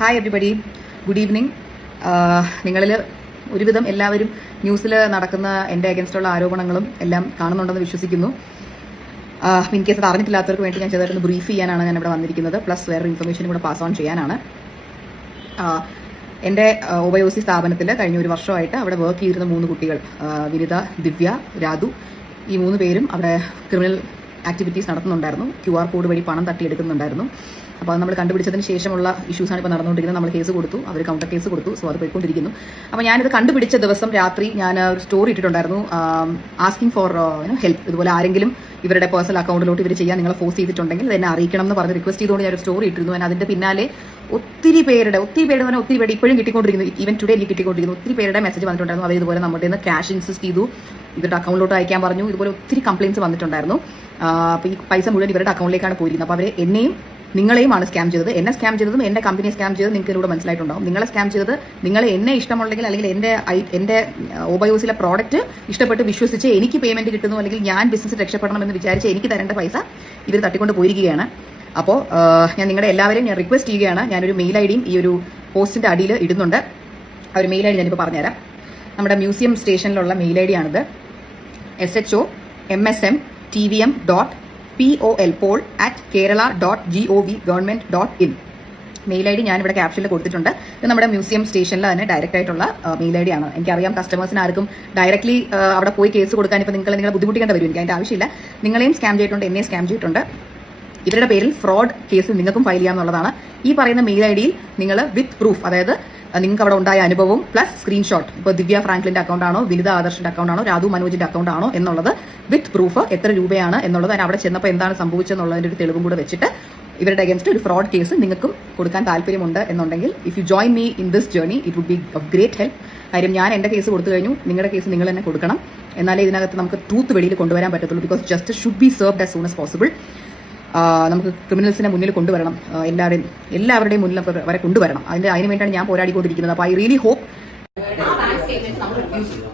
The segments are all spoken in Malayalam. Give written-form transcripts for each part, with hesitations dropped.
Hi everybody, good evening. നിങ്ങളിൽ ഒരുവിധം എല്ലാവരും ന്യൂസിൽ നടക്കുന്ന എൻ്റെ അഗൻസ്റ്റുള്ള ആരോപണങ്ങളും എല്ലാം കാണുന്നുണ്ടെന്ന് വിശ്വസിക്കുന്നു. ഇൻ കേസ് അത് അറിഞ്ഞിട്ടില്ലാത്തവർക്ക് വേണ്ടി ഞാൻ ചെറുതായിട്ടൊന്ന് ബ്രീഫ് ചെയ്യാനാണ് ഞാൻ ഇവിടെ വന്നിരിക്കുന്നത്. പ്ലസ് വേറെ ഇൻഫർമേഷനും കൂടെ പാസ് ഓൺ ചെയ്യാനാണ്. എൻ്റെ OYOC സ്ഥാപനത്തിൽ കഴിഞ്ഞ ഒരു വർഷമായിട്ട് അവിടെ വർക്ക് ചെയ്തിരുന്ന 3 കുട്ടികൾ, വിനിത, ദിവ്യ, രാധു, ഈ 3 പേരും അവിടെ ക്രിമിനൽ ആക്ടിവിറ്റീസ് നടത്തുന്നുണ്ടായിരുന്നു. QR കോഡ് വഴി പണം തട്ടിയെടുക്കുന്നുണ്ടായിരുന്നു. അപ്പോൾ അത് നമ്മൾ കണ്ടുപിടിച്ചതിന് ശേഷമുള്ള ഇഷ്യൂസാണ് ഇപ്പോൾ നടന്നുകൊണ്ടിരിക്കുന്നത്. നമ്മൾ കേസ് കൊടുത്തു, അവർ കൗണ്ടർ കേസ് കൊടുത്തു. സോ അത് പോയിക്കൊണ്ടിരിക്കുന്നു. അപ്പോൾ ഞാനിത് കണ്ടുപിടിച്ച ദിവസം രാത്രി ഞാൻ ഒരു സ്റ്റോറി ഇട്ടിട്ടുണ്ടായിരുന്നു, ആസ്കിംഗ് ഫോർ ഹെൽപ്പ്. ഇതുപോലെ ആരെങ്കിലും ഇവരുടെ പേഴ്സണൽ അക്കൗണ്ടിലോട്ട് ഇവർ ചെയ്യാൻ നിങ്ങളെ ഫോഴ്സ് ചെയ്തിട്ടുണ്ടെങ്കിൽ എന്നെ അറിയിക്കണം എന്ന് പറഞ്ഞ് റിക്വസ്റ്റ് ചെയ്തുകൊണ്ട് ഞാനൊരു സ്റ്റോറി ഇട്ടിരുന്നു. ഞാൻ അതിൻ്റെ പിന്നാലെ ഒത്തിരി പേരുടെ ഇപ്പോഴും കിട്ടിക്കൊണ്ടിരിക്കുന്നു. ഈവൻ ടുഡേ എനിക്ക് കിട്ടിക്കൊണ്ടിരിക്കുന്നു. ഒത്തിരി പേരുടെ മെസ്സേജ് വന്നിട്ടുണ്ടായിരുന്നു. അവർ ഇതുപോലെ നമ്മുടെ നിന്ന് ക്യാഷ് ഇൻസിസ്റ്റ് ചെയ്തു, ഇവരുടെ അക്കൗണ്ടിലോട്ട് അയക്കാൻ പറഞ്ഞു. ഇതുപോലെ ഒത്തിരി കംപ്ലയിൻസ് വന്നിട്ടുണ്ടായിരുന്നു. അപ്പോൾ ഈ പൈസ മുഴുവൻ ഇവരുടെ അക്കൗണ്ടിലേക്കാണ് പോയിരിക്കുന്നത്. അപ്പോൾ അവർ എന്നെയും നിങ്ങളെയുമാണ് സ്കാം ചെയ്തത്. എന്നെ സ്കാം ചെയ്തതും എൻ്റെ കമ്പനിയെ സ്കാം ചെയ്തത് നിങ്ങൾക്ക് ഇതിലൂടെ മനസ്സിലായിട്ടുണ്ടാവും. നിങ്ങളെ സ്കാം ചെയ്തത്, നിങ്ങളെ എന്നെ ഇഷ്ടമുണ്ടെങ്കിൽ അല്ലെങ്കിൽ എൻ്റെ OYOCയിലെ പ്രോഡക്റ്റ് ഇഷ്ടപ്പെട്ട് വിശ്വസിച്ച് എനിക്ക് പേയ്മെന്റ് കിട്ടുന്നു, അല്ലെങ്കിൽ ഞാൻ ബിസിനസ് രക്ഷപ്പെടണമെന്ന് വിചാരിച്ച് എനിക്ക് തരേണ്ട പൈസ ഇവർ തട്ടിക്കൊണ്ട് പോയിരിക്കുകയാണ്. അപ്പോൾ ഞാൻ നിങ്ങളുടെ എല്ലാവരെയും ഞാൻ റിക്വസ്റ്റ് ചെയ്യുകയാണ്. ഞാനൊരു മെയിൽ ഐഡിയും ഈ ഒരു പോസ്റ്റിന്റെ അടിയിൽ ഇടുന്നുണ്ട്. ആ ഒരു മെയിൽ ഐഡി ഞാനിപ്പോൾ പറഞ്ഞുതരാം. നമ്മുടെ മ്യൂസിയം സ്റ്റേഷനിലുള്ള മെയിൽ ഐ ഡിയാണിത്. shomsmtvm.pol@kerala.gov.in. മെയിൽ ഐ ഡി ഞാനിവിടെ ക്യാപ്ഷനിൽ കൊടുത്തിട്ടുണ്ട്. ഇത് നമ്മുടെ മ്യൂസിയം സ്റ്റേഷനിൽ തന്നെ ഡയറക്റ്റ് ആയിട്ടുള്ള മെയിൽ ഐ ഡി ആണ്. എനിക്കറിയാം കസ്റ്റമേഴ്സിന് ആർക്കും ഡയറക്ട്ലി അവിടെ പോയി കേസ് കൊടുക്കാൻ ഇപ്പോൾ നിങ്ങളെ ബുദ്ധിമുട്ടിക്കേണ്ട വരും. എനിക്ക് അതിൻ്റെ ആവശ്യമില്ല. നിങ്ങളെയും സ്കാം ചെയ്തിട്ടുണ്ട്, എന്നെയും സ്കാം ചെയ്തിട്ടുണ്ട്. ഇവരുടെ പേരിൽ ഫ്രോഡ് കേസ് നിങ്ങൾക്കും ഫയൽ ചെയ്യാമെന്നുള്ളതാണ്. ഈ പറയുന്ന മെയിൽ ഐ ഡിയിൽ നിങ്ങൾ വിത്ത് പ്രൂഫ്, അതായത് നിങ്ങൾക്ക് അവിടെ ഉണ്ടായ അനുഭവവും പ്ലസ് സ്ക്രീൻഷോട്ട്, ഇപ്പോൾ ദിവ്യ ഫ്രാങ്ക്ലിന്റെ അക്കൗണ്ട് ആണോ, വിനിത ആദർശിന്റെ അക്കൗണ്ട് ആണോ, രാധു മനോജിന്റെ അക്കൗണ്ട് ആണോ എന്നുള്ളത് വിത്ത് പ്രൂഫ്, എത്ര രൂപയാണ് എന്നുള്ളത്, അതിന് അവിടെ ചെന്നപ്പോൾ എന്താണ് സംഭവിച്ചതെന്നുള്ളതിന്റെ ഒരു തെളിവും കൂടെ വെച്ചിട്ട് ഇവരുടെ അഗേൻസ്റ്റ് ഒരു ഫ്രോഡ് കേസ് നിങ്ങൾക്കും കൊടുക്കാൻ താല്പര്യമുണ്ട് എന്നുണ്ടെങ്കിൽ, if you join me in this journey it would be of great help. കാര്യം ഞാൻ എൻ്റെ കേസ് കൊടുത്തു കഴിഞ്ഞു, നിങ്ങളുടെ കേസ് നിങ്ങൾ തന്നെ കൊടുക്കണം. എന്നാലേ ഇതിനകത്ത് നമുക്ക് ട്രൂത്ത് വെളിയിൽ കൊണ്ടുവരാൻ പറ്റത്തുള്ളൂ. Because justice should be served as soon as possible. നമുക്ക് ക്രിമിനൽസിനെ മുന്നിൽ കൊണ്ടുവരണം, എല്ലാവരുടെയും മുന്നിൽ വരെ കൊണ്ടുവരണം. അതിന് വേണ്ടിയാണ് ഞാൻ പോരാടിക്കൊണ്ടിരിക്കുന്നത്. അപ്പോൾ I really hope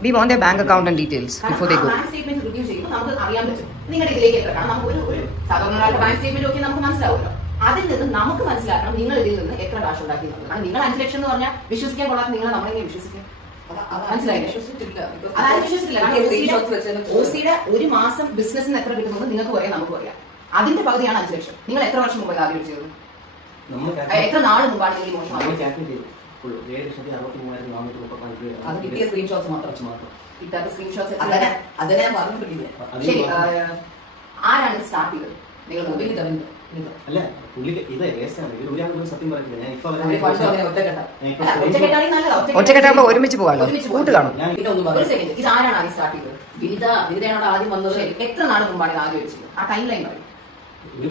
we want their bank account and details before they go. Bank statement review ചെയ്യുമ്പോൾ നമുക്ക് അറിയാൻ പറ്റും നിങ്ങളുടെ ഇതിലേക്ക് എത്ര. കാരണം നമുക്ക് ഒരു സാധാരണ ബാങ്ക് സ്റ്റേറ്റ്മെന്റ് ഒക്കെ നമുക്ക് മനസ്സിലാവുമല്ലോ. അതിൽ നിന്ന് നമുക്ക് മനസ്സിലാക്കണം നിങ്ങൾ ഇതിൽ നിന്ന് എത്ര കാശ് ഉണ്ടാക്കി. കാരണം നിങ്ങൾ 5 ലക്ഷം എന്ന് പറഞ്ഞാൽ വിശ്വസിക്കാൻ കൊള്ളാത്ത നിങ്ങൾ നമ്മളെങ്ങനെ വിശ്വസിക്കും? മനസ്സിലായില്ലേ? OCയുടെ ഒരു മാസം ബിസിനസ്സിന് എത്ര കിട്ടുന്നത് നിങ്ങൾക്ക് പറയാം, നമുക്ക് പറയാം. അതിന്റെ പകുതിയാണ് 5 ലക്ഷം. നിങ്ങൾ എത്ര വർഷം മുമ്പ് ആദ്യം ചെയ്തത്? എത്ര നാൾ മുമ്പാണ് നിങ്ങൾ മോശം? അത് കിട്ടിയ സ്ക്രീൻഷോട്ട്സ് മാത്രം, കിട്ടാത്ത സ്ക്രീൻഷോട്ട്സ് അതിനെ ഞാൻ പറഞ്ഞിട്ടില്ല. ശരി, ആരാണ് സ്റ്റാർട്ട് ചെയ്തത്? നിങ്ങൾ ഒറ്റക്കെട്ടാകുമ്പോ ഒരുമിച്ച് പോകാമല്ലോ, കൂട്ട് കാണും. ഇതാരാണ് ആദ്യം സ്റ്റാർട്ട് ചെയ്തത്? വിനിതയോട് ആദ്യം വന്നത് എത്ര നാൾ മുമ്പാണ് ഇത് ആദ്യം വെച്ചത്? ആ ടൈം ലൈൻ പറയും. നിങ്ങൾ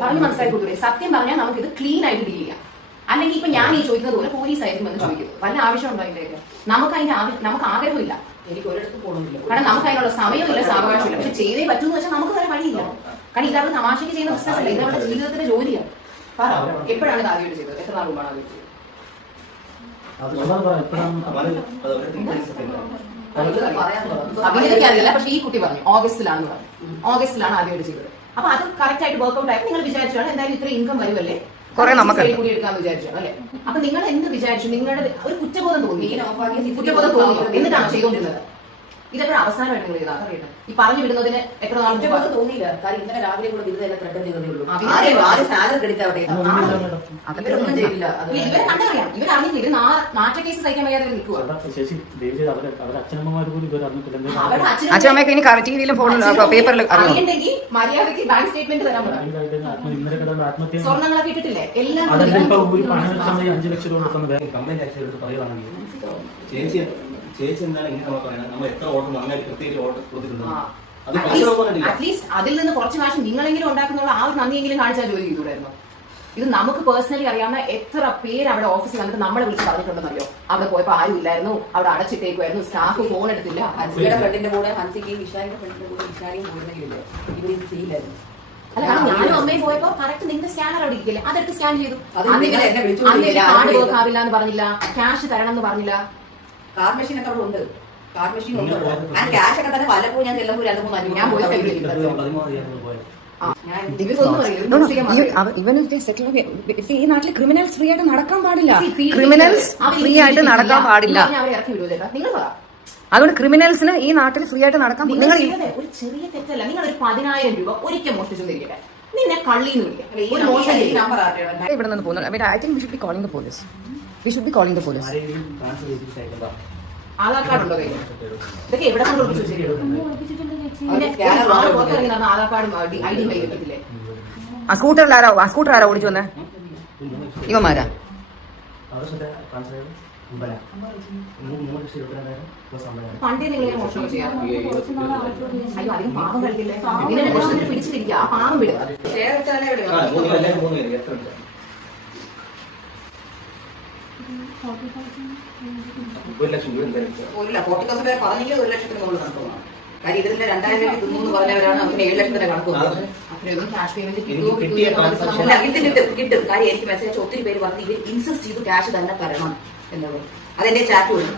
പറഞ്ഞ് മനസ്സിലാക്കി കൊടുത്തൂടെ? സത്യം പറഞ്ഞാൽ നമുക്ക് ഇത് ക്ലീൻ ആയിട്ട് ഡീൽ ചെയ്യാം. അല്ലെങ്കിൽ ഇപ്പൊ ഞാൻ ഈ ചോദിക്കുന്നത് പോലെ പോലീസ് ആയിരിക്കും എന്ന് ചോദിക്കുന്നത്. വല്ല ആവശ്യമുണ്ടോ അതിന്റെയൊക്കെ? നമുക്ക് ആഗ്രഹമില്ല, എനിക്ക് ഒരിടത്ത് പോകണമെന്നില്ല. കാരണം നമുക്ക് അതിനുള്ള സമയമില്ല, സാവകാശമില്ല. പക്ഷെ ചെയ്തേ പറ്റൂന്ന് വെച്ചാൽ നമുക്ക് വേറെ വഴിയില്ല. കാരണം ഇതവർ തമാശയ്ക്ക് ചെയ്യുന്ന ബിസിനസ് അല്ല, ഇതവരുടെ ജീവിതത്തിന്റെ ജോലിയാണ്. പറ, എപ്പോഴാണ് ഇത് ആദ്യമായിട്ട് ചെയ്തത്? എത്ര നാൾ മുമ്പാണ് ആദ്യം ചെയ്തത്? അഭിനയിക്കാൻ അറിയില്ല, പക്ഷെ ഈ കുട്ടി പറഞ്ഞു ഓഗസ്റ്റിലാണെന്ന് പറഞ്ഞു. ഓഗസ്റ്റിലാണ് ആദ്യമായിട്ട് ചെയ്തത്. അപ്പൊ അത് കറക്റ്റ് ആയിട്ട് വർക്ക്ഔട്ട് ആയിട്ട് നിങ്ങൾ വിചാരിച്ചാണ് എന്തായാലും ഇത്ര ഇൻകം വരുമല്ലേ, കൂടി എടുക്കാന്ന് വിചാരിച്ചു അല്ലെ? അപ്പൊ നിങ്ങൾ എന്ത് വിചാരിച്ചു? നിങ്ങളുടെ ഒരു കുറ്റബോധം തോന്നി, കുറ്റബോധം തോന്നി എന്നിട്ടാണ് ചെയ്തുകൊണ്ടിരുന്നത്. ഇതെപ്പോഴും അവസാനമായിട്ട് നിങ്ങൾ ചെയ്താൽ അറിയട്ടെ. ഈ പറഞ്ഞു വിടുന്നതിന് എത്ര നാൾ കുറ്റബോധം തോന്നിയില്ല? കാരണം ഇന്നലെ രാവിലെ കൂടെ വിരുദ്ധ ത്രട്ടൻ ചെയ്തേ ഉള്ളൂ. സാലറി ക്രെഡിറ്റ് ആവട്ടെ, അവരൊന്നും ചെയ്യില്ല. ഇവരെ കണ്ടറിയാം, ഇവരറിഞ്ഞില്ല. ഇത് നാറ്റ കേസ് സഹിക്കാൻ വയ്യാതെ നിൽക്കുക. അച്ഛനമ്മയൊക്കെ ഇനി ടിവിയിലും ഫോണിലും പേപ്പറിൽ അറിയണ്ടെങ്കിൽ മര്യാദയ്ക്ക് ബാങ്ക് സ്റ്റേറ്റ്മെന്റ് തരാൻ പറ്റും. സ്വർണ്ണങ്ങളൊക്കെ ഇട്ടിട്ടില്ലേ? എല്ലാം ചേച്ചി എന്താണ് ഇങ്ങനെ പറയുന്നത്? നമ്മൾ എത്ര ഓർഡർ നന്നായി പ്രത്യേകിച്ച് ഓർഡർ കൊടുത്തിട്ടുണ്ട്. അറ്റ്ലീസ്റ്റ് അതിൽ നിന്ന് കുറച്ച് കാശ് നിങ്ങളെങ്കിലും ഉണ്ടാക്കുന്നുള്ള ആ ഒരു നന്ദിയെങ്കിലും കാണിച്ചാൽ ജോലി ചെയ്തുകൂടായിരുന്നു. ഇത് നമുക്ക് പേഴ്സണലി അറിയാവുന്ന എത്ര പേര് അവിടെ ഓഫീസിൽ വന്നിട്ട് നമ്മളെ വിളിച്ച് പറഞ്ഞിട്ടുണ്ടെന്നറിയോ? അവിടെ പോയപ്പോ ആരും ഇല്ലായിരുന്നു, അവിടെ അടച്ചിട്ടേക്കുമായിരുന്നു, സ്റ്റാഫ് ഫോൺ എടുത്തില്ല. ഹൻസിയുടെ ഫ്രണ്ടിന്റെ കൂടെ ഹൻസിക്കുകയും വിശാലിന്റെ ഫ്രണ്ടിന്റെ കൂടെ വിശാലിയും പോയിരുന്നെങ്കിലേ ഇവർ ഇത് ചെയ്യില്ലായിരുന്നു. അല്ല, കാരണം ഞാനും അമ്മയും പോയപ്പോ കറക്റ്റ് നിങ്ങളുടെ സ്കാനർ അവിടെ ഇരിക്കില്ലേ, അതെടുത്ത് സ്കാൻ ചെയ്തു. കാർഡ് വർക്ക് ആവില്ല എന്ന് പറഞ്ഞില്ല, ക്യാഷ് തരണം എന്ന് പറഞ്ഞില്ല. കാർഡ് മെഷീൻ ഒക്കെ അവിടെ ഉണ്ട്. കാർഡ് മെഷീൻ ഉണ്ട്. ക്യാഷ് ഒക്കെ തന്നെ പലപ്പോഴും ഞാൻ ചെല്ലുമ്പോൾ 2-3 ഞാൻ പോയി ഇവർക്കൊന്നും അറിയില്ല, ഇവർ താമസിക്കാൻ മാത്രമേ ഈ നാട്ടിൽ ക്രിമിനൽസ് ഫ്രീ ആയിട്ട് നടക്കാൻ പാടില്ല. See, ക്രിമിനൽസ് ഫ്രീ ആയിട്ട് നടക്കാൻ പാടില്ല. അവരെ ഇറക്കി വിടുമോ ചേട്ടാ? നിങ്ങൾ പറ. അതുകൊണ്ട് ക്രിമിനൽസിന് ഈ നാട്ടിൽ ഫ്രീ ആയിട്ട് നടക്കാൻ നിങ്ങൾ ചെയ്തത് ഒരു ചെറിയ തെറ്റല്ല. നിങ്ങൾ ഒരു 10,000 രൂപ ഒരിക്കൽ മോഷ്ടിച്ചെന്നിരിക്കട്ടെ, നിന്നെ കള്ളിന്ന് വിളിക്കാം. ഒരു മോശം ചെയ്യും. ഇവിടെ നിന്ന് പോകുന്നത്. I think we should be calling the police. We should be calling the police. ആരെങ്കിലും ട്രാൻസ്ഫർ ചെയ്തിട്ട് അയക്കണ്ട. ആധാർ കാർഡ് ഉണ്ടോ കയ്യിൽ? ഇതൊക്കെ എവിടെ കൊണ്ട് ഒളിപ്പിച്ചു വെച്ചിട്ടുണ്ട്? പുറത്തിറങ്ങി നടന്ന ആധാർ കാർഡും ID കയ്യിൽ വെക്കത്തില്ലേ? ആ സ്കൂട്ടർ ആരോ ഓടിച്ചു വന്നേ? ഇവന്മാരാ? അവരുടെ ട്രാൻസ്ഫർ ചെയ്ത് 3,22,000 പ്ലസ് 50,000. പണ്ടേ നിങ്ങൾ ഇങ്ങനെ മോഷണം ചെയ്യാം. അയ്യോ അധികം പാവം കളിക്കില്ലേ? ഇങ്ങനെ മോഷണത്തിന് പിടിച്ചിരിക്കുക, ആ പാവം വിടുക. ആ, 3 പേര്, 3 പേര് എത്ര ഉണ്ട്? 1 ലക്ഷം രൂപ എന്തായാലും 40,000 പേര് പറഞ്ഞെങ്കിൽ 1 ലക്ഷത്തിന് മുകളിൽ നടത്തുന്നതാണ്. കാര്യം ഇതിന്റെ 2,000 തിന്നു പറഞ്ഞവരാണ് അവർക്ക് 7 ലക്ഷത്തിന്റെ കണക്ക് കൊടുക്കുന്നത്. അത്രയൊന്നും ക്യാഷ് പേയ്മെന്റ് കിട്ടും. കാര്യം എനിക്ക് മെസ്സേജ് ഒത്തിരി പേര് പറഞ്ഞു ഇവർ ഇൻസിസ്റ്റ് ചെയ്ത് ക്യാഷ് തന്നെ തരണം എന്നത്. അതെന്റെ ചാറ്റ് വിടും.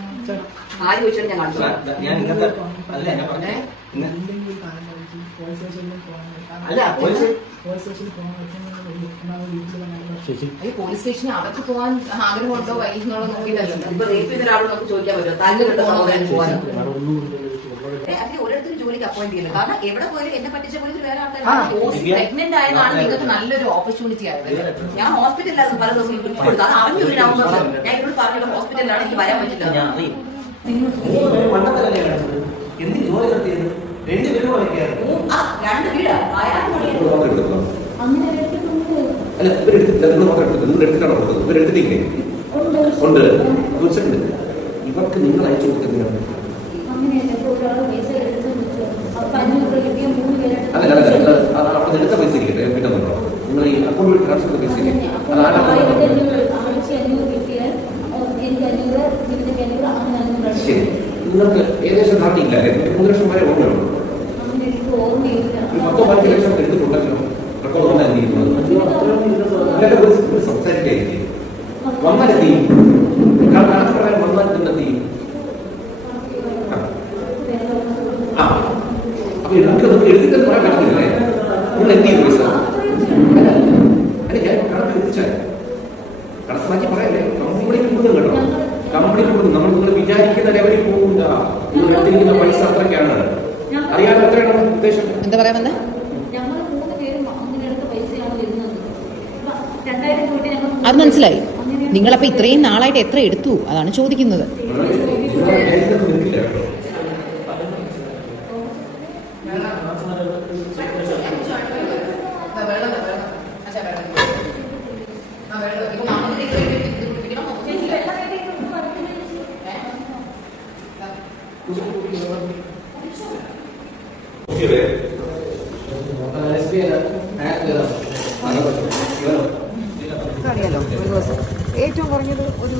ആര് ചോദിച്ചാലും ഞാൻ കാണിച്ചു. ഞാൻ ഇന്നത്തെ അല്ല ഞാൻ പറഞ്ഞേ അല്ല പോലീസ് സ്റ്റേഷനിൽ അവർക്ക് പോകാൻ ആഗ്രഹമുണ്ടോ വൈകുന്നോ നോക്കിയിട്ടല്ലോ. ഇപ്പൊ റേപ്പ് ചെയ്ത ഒരാളോട് നമുക്ക് ചോദിക്കാൻ പറ്റുമോ താല്പര്യം പോകാൻ? ഓരോരുത്തരും ജോലിക്ക് അപ്പോയിന്റ് ചെയ്യുന്നത്. കാരണം എവിടെ പോയാലും എന്നെ പറ്റിച്ച പോലും വേറെ ആൾക്കാർ പ്രഗ്നന്റ് ആയതാണ് നിങ്ങൾക്ക് നല്ലൊരു ഓപ്പർച്യൂണിറ്റി ആയത്. ഞാൻ ഹോസ്പിറ്റലിലായിരുന്നു പല ദിവസം കൊടുത്തു. അത് അറിഞ്ഞു ഒരു നവംബർ ഞാൻ ഇവരോട് പറഞ്ഞിട്ട് ഹോസ്പിറ്റലിലാണ് എനിക്ക് വരാൻ പറ്റില്ല. എന്ത് ജോലി നടത്തിയത് 2 വീട് വാങ്ങിക്കായിരുന്നു. 2 വീട് 1000 മണി അല്ല ഇവരെടുത്തില്ല, മാത്രം എടുത്തത് ഇവരെടുത്തിട്ടാണ് കൊടുത്തത്. ഇവരെടുത്തിട്ടില്ലേ? ഉണ്ട്. തീർച്ചയായിട്ടും ഇവർക്ക് നിങ്ങൾ അയച്ചു കൊടുക്കുന്നതാണ്. അല്ല അവിടെ എടുത്ത പൈസ ഇരിക്കട്ടെ, കിട്ടുന്നുണ്ടോ? നിങ്ങൾ ഈ അക്കൗണ്ട് വഴി ട്രാൻസ്ഫർ ചെയ്ത പൈസ ഇല്ലേ? അത് ശരി. നിങ്ങൾക്ക് ഏകദേശം ധാരണയില്ല. 3 ലക്ഷം വരെ ഓർമ്മയുള്ളൂ. ഒരു 10-15 ലക്ഷം എടുത്തിട്ടുണ്ടല്ലോ. റെക്കോർഡ് വന്നായിരിക്കുന്നത് സംസാരിക്കായിരിക്കും. വന്നാലെത്തി കണക്ക് പ്രകാരം വന്നാൽ എന്തെത്തി? അപ്പൊ എഴുതിട്ടെന്ന് പറയാൻ പറ്റുന്നില്ലേ? നിങ്ങൾ എന്ത് ചെയ്തു പൈസ? അല്ല ഞാൻ കണക്ക് എത്തിച്ചാൽ കണക്ക് മാറ്റി പറയല്ലേ. കമ്പനിക്ക് കൊടുക്കും കേട്ടോ, കമ്പനിക്ക് കൊടുക്കും. നിങ്ങൾ വിചാരിക്കുന്ന ലെവലിൽ പോകില്ല. നിങ്ങൾ എടുത്തിരിക്കുന്ന പൈസ അത്രയ്ക്കാണ്. അറിയാൻ എത്രയാണ് ഉദ്ദേശം? എന്താ പറയാൻ വന്നേ? അത് മനസ്സിലായി. നിങ്ങളപ്പോ ഇത്രയും നാളായിട്ട് എത്ര എടുത്തു അതാണ് ചോദിക്കുന്നത്. അറിയാലോ, ഒരു ദിവസം ഏറ്റവും കുറഞ്ഞത് ഒരു